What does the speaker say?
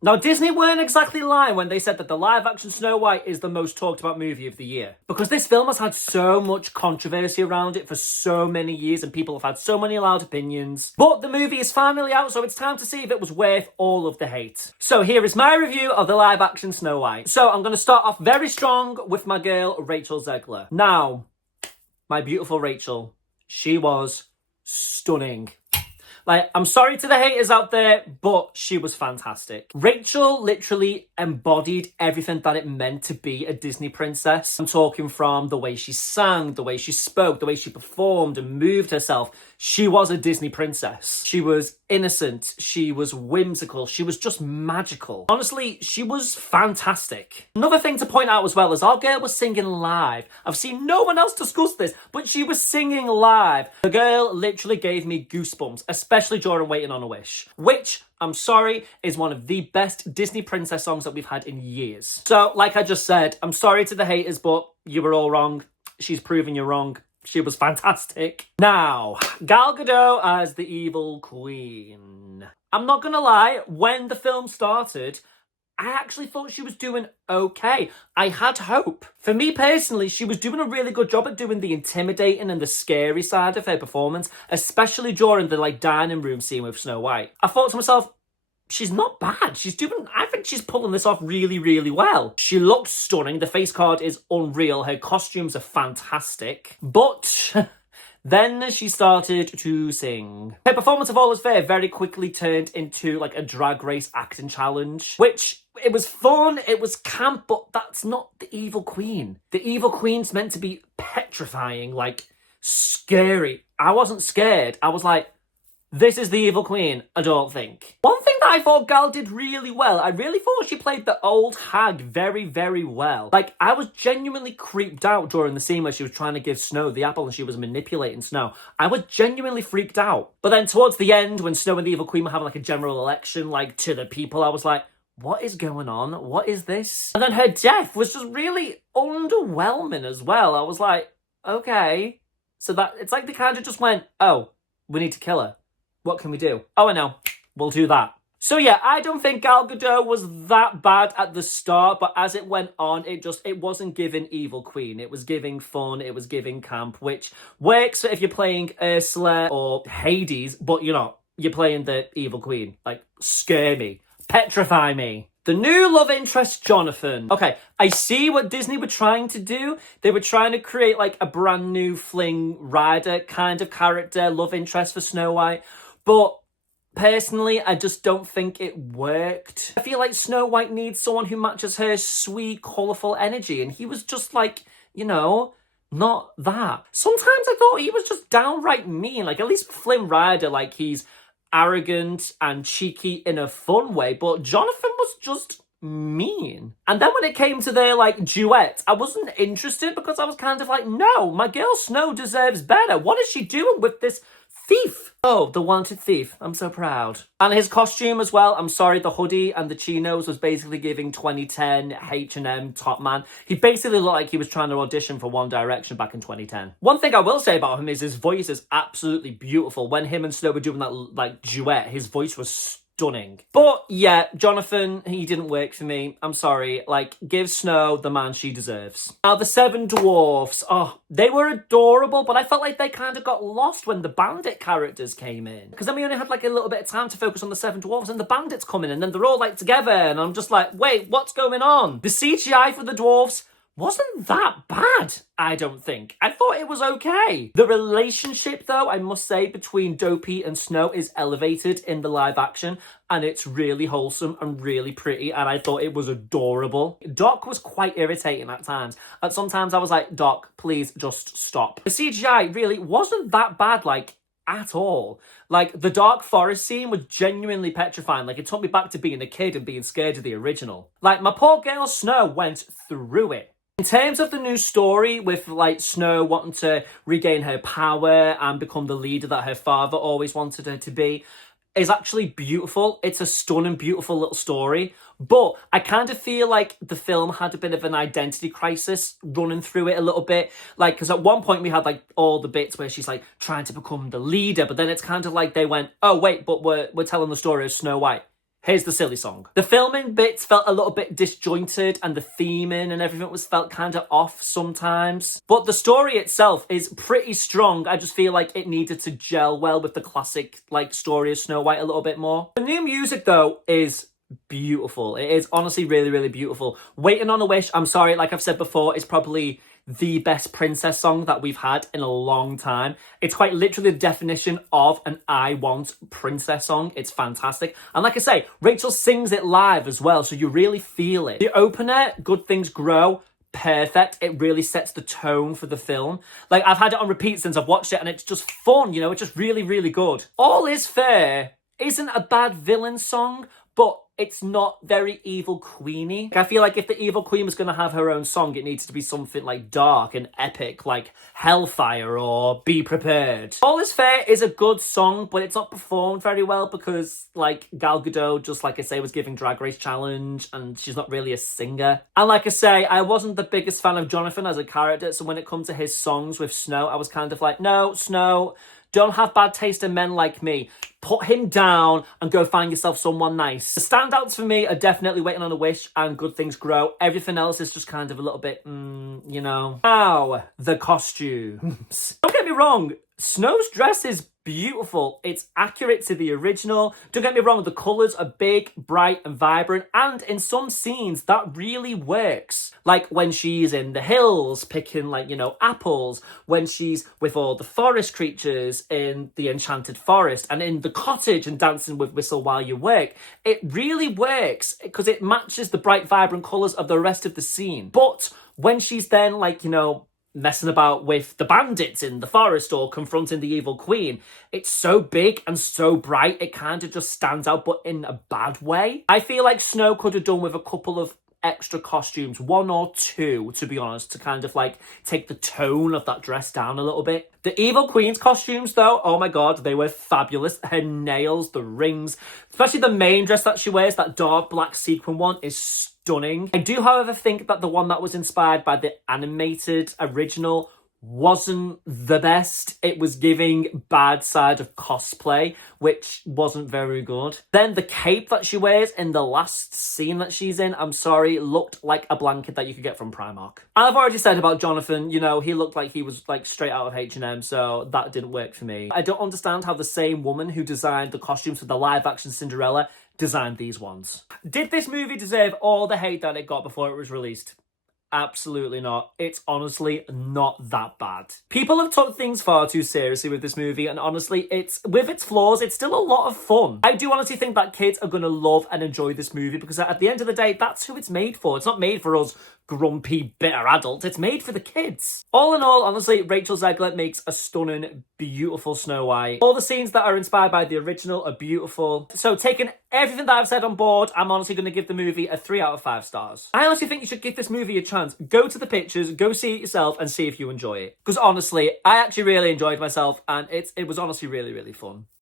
Now, Disney weren't exactly lying when they said that the live-action Snow White is the most talked-about movie of the year. Because this film has had so much controversy around it for so many years, and people have had so many loud opinions. But the movie is finally out, so it's time to see if it was worth all of the hate. So here is my review of the live-action Snow White. So I'm going to start off very strong with my girl, Rachel Zegler. Now, my beautiful Rachel, she was stunning. Like, I'm sorry to the haters out there, but she was fantastic. Rachel literally embodied everything that it meant to be a Disney princess. I'm talking from the way she sang, the way she spoke, the way she performed and moved herself. She was a Disney princess. She was innocent. She was whimsical. She was just magical. Honestly, she was fantastic. Another thing to point out as well is our girl was singing live. I've seen no one else discuss this, but she was singing live. The girl literally gave me goosebumps, especially during Waiting on a Wish, which, I'm sorry, is one of the best Disney princess songs that we've had in years. So, like I just said, I'm sorry to the haters, but you were all wrong. She's proving you wrong. She was fantastic. Now, Gal Gadot as the evil queen. I'm not gonna lie, when the film started, I actually thought she was doing okay. I had hope. For me personally, she was doing a really good job at doing the intimidating and the scary side of her performance, especially during the dining room scene with Snow White. I thought to myself, she's not bad. I think she's pulling this off really, really well. She looks stunning. The face card is unreal. Her costumes are fantastic. But then she started to sing. Her performance of All Is Fair very quickly turned into a drag race acting challenge, which it was fun, it was camp, but that's not the evil queen. The evil queen's meant to be petrifying, scary. I wasn't scared. I was like, this is the evil queen, I don't think. One thing that I thought Gal did really well, I really thought she played the old hag very, very well. I was genuinely creeped out during the scene where she was trying to give Snow the apple and she was manipulating Snow. I was genuinely freaked out. But then towards the end, when Snow and the evil queen were having a general election, to the people, I was like, what is going on? What is this? And then her death was just really underwhelming as well. I was like, okay. So that, it's like they kind of just went, oh, we need to kill her. What can we do? Oh, I know. We'll do that. So yeah, I don't think Gal Gadot was that bad at the start, but as it went on, it wasn't giving evil queen. It was giving fun. It was giving camp, which works if you're playing Ursula or Hades, but you're not. You're playing the evil queen. Scare me. Petrify me. The new love interest, Jonathan. Okay, I see what Disney were trying to do. They were trying to create a brand new fling rider kind of character, love interest for Snow White. But personally, I just don't think it worked. I feel like Snow White needs someone who matches her sweet, colourful energy. And he was just not that. Sometimes I thought he was just downright mean. At least Flynn Rider, he's arrogant and cheeky in a fun way, but Jonathan was just mean. And then when it came to their duet, I wasn't interested because I was kind of no, my girl Snow deserves better. What is she doing with this thief? Oh, the wanted thief. I'm so proud. And his costume as well. I'm sorry, the hoodie and the chinos was basically giving 2010 H&M top man. He basically looked like he was trying to audition for One Direction back in 2010. One thing I will say about him is his voice is absolutely beautiful. When him and Snow were doing that duet, his voice was stunning. But yeah, Jonathan, he didn't work for me. I'm sorry. Give Snow the man she deserves. Now, the 7 dwarves. Oh, they were adorable, but I felt like they kind of got lost when the bandit characters came in. Because then we only had a little bit of time to focus on the 7 dwarves and the bandits come in and then they're all together and I'm just wait, what's going on? The CGI for the dwarves wasn't that bad, I don't think. I thought it was okay. The relationship, though, I must say, between Dopey and Snow is elevated in the live action, and it's really wholesome and really pretty, and I thought it was adorable. Doc was quite irritating at times. And sometimes I was like, Doc, please just stop. The CGI really wasn't that bad, at all. The dark forest scene was genuinely petrifying. It took me back to being a kid and being scared of the original. My poor girl Snow went through it. In terms of the new story with Snow wanting to regain her power and become the leader that her father always wanted her to be, is actually beautiful. It's a stunning, beautiful little story. But I kind of feel like the film had a bit of an identity crisis running through it a little bit. Because at one point we had all the bits where she's trying to become the leader, but then it's kind of they went, oh wait, but we're telling the story of Snow White. Here's the silly song. The filming bits felt a little bit disjointed and the theming and everything was felt kind of off sometimes. But the story itself is pretty strong. I just feel like it needed to gel well with the classic like story of Snow White a little bit more. The new music though is beautiful. It is honestly really, really beautiful. Waiting on a Wish, I'm sorry, like I've said before, is probably the best princess song that we've had in a long time. It's quite literally the definition of an I Want princess song. It's fantastic. And like I say, Rachel sings it live as well, so you really feel it. The opener, Good Things Grow, perfect. It really sets the tone for the film. Like, I've had it on repeat since I've watched it, and it's just fun, you know? It's just really, really good. All Is Fair isn't a bad villain song, but it's not very evil queeny. I feel like if the evil queen was going to have her own song, it needs to be something like dark and epic, like Hellfire or Be Prepared. All Is Fair is a good song, but it's not performed very well because, like, Gal Gadot, just like I say, was giving Drag Race Challenge, and she's not really a singer. And like I say, I wasn't the biggest fan of Jonathan as a character, so when it comes to his songs with Snow, I was kind of like, no, Snow, don't have bad taste in men like me. Put him down and go find yourself someone nice. The standouts for me are definitely Waiting on a Wish and Good Things Grow. Everything else is just kind of a little bit, you know. Now, the costumes. Don't get me wrong, Snow's dress is beautiful. It's accurate to the original. Don't get me wrong, the colours are big, bright and vibrant, and in some scenes that really works. Like when she's in the hills picking, like, you know, apples, when she's with all the forest creatures in the Enchanted Forest, and in the cottage and dancing with Whistle While You Work. It really works because it matches the bright, vibrant colours of the rest of the scene. But when she's then, like, you know, messing about with the bandits in the forest or confronting the evil queen, it's so big and so bright, it kind of just stands out, but in a bad way. I feel like Snow could have done with a couple of extra costumes, 1 or 2, to be honest, to kind of like take the tone of that dress down a little bit. The evil queen's costumes though, oh my god, they were fabulous. Her nails, the rings, especially the main dress that she wears, that dark black sequin one, is stunning. I do, however, think that the one that was inspired by the animated original wasn't the best. It was giving bad side of cosplay, which wasn't very good. Then the cape that she wears in the last scene that she's in, I'm sorry, looked like a blanket that you could get from Primark. And I've already said about Jonathan, you know, he looked like he was like straight out of H&M, so that didn't work for me. I don't understand how the same woman who designed the costumes for the live-action Cinderella designed these ones. Did this movie deserve all the hate that it got before it was released? Absolutely not. It's honestly not that bad. People have took things far too seriously with this movie, and honestly, it's with its flaws, it's still a lot of fun. I do honestly think that kids are going to love and enjoy this movie because at the end of the day, that's who it's made for. It's not made for us grumpy, bitter adults. It's made for the kids. All in all, honestly, Rachel Zegler makes a stunning, beautiful Snow White. All the scenes that are inspired by the original are beautiful. So taking everything that I've said on board, I'm honestly going to give the movie a 3 out of 5 stars. I honestly think you should give this movie a chance. Go to the pictures, go see it yourself and see if you enjoy it. Because honestly, I actually really enjoyed myself and it was honestly really, really fun.